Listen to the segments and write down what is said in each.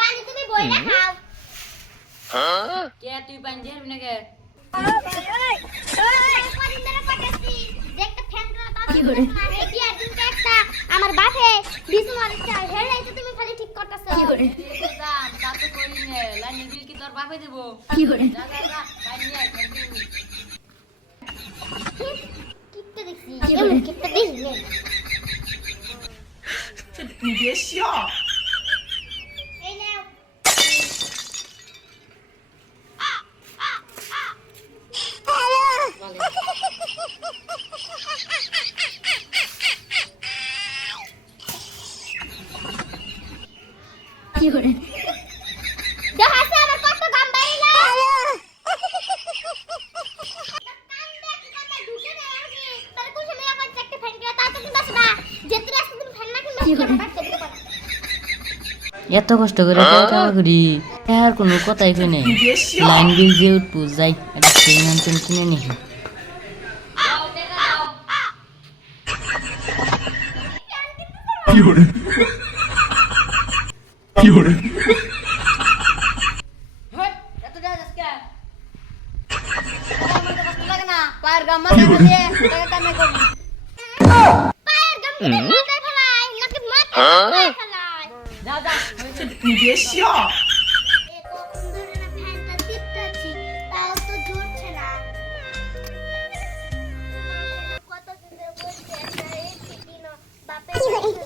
পানি তুমি বইলা খাও হ্যাঁ? কে তুই পানি দিয়ে না কে আমার বাপে বিছুমার চাই হেড়াইতে তুমি খালি ঠিক করতেছো। কি করে? তা তো করি না। লানি বিল কি তোর বাপে দেব? কি করে? যা যা যা পানি আই কিপটা দেখি কিপটা দেখি নে। 你别笑。এত কষ্ট করে করি আর কোনো কথাই কিনে নাই। লাইন বিল দিয়ে উঠবো যাই একটা কিনে নি। কি 你别笑。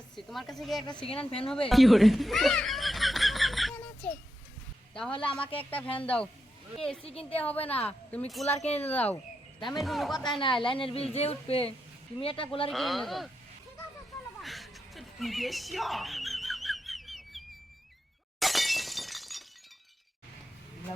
আসছি। তোমার কাছে কি একটা সেকেন্ড ফ্যান হবে? কি করে? তাহলে আমাকে একটা ফ্যান দাও। এসি কিনতে হবে না তুমি কুলার কিনে দাও দামের কোনো কথা নাই লাইনের বিল যে উঠবে তুমি একটা কুলার কিনে দাও No.